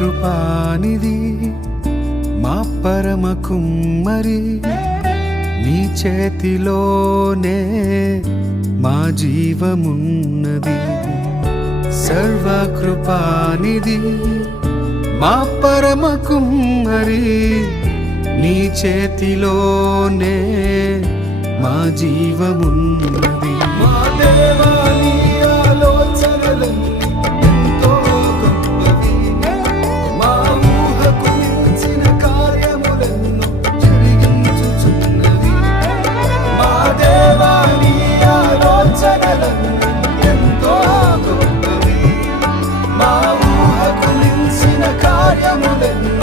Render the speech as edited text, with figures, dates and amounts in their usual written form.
సర్వకృపానిధి మా పరమ కుమ్మరి, నీ చేతిలోనే మా జీవమున్నది. సర్వకృపానిధి మా పరమ కుమ్మరి, నీ చేతిలోనే మా జీవమున్నది. మా దేవా నీ ఆలోచనలన్నీ ఎంతో గొప్పవి, మా ఊహకు మించిన కార్యములెన్నో జరిగించుచున్నవి. మా దేవా నీ ఆలోచనలన్నీ ఎంతో గొప్పవి, మా ఊహకు మించిన కార్యములెన్నో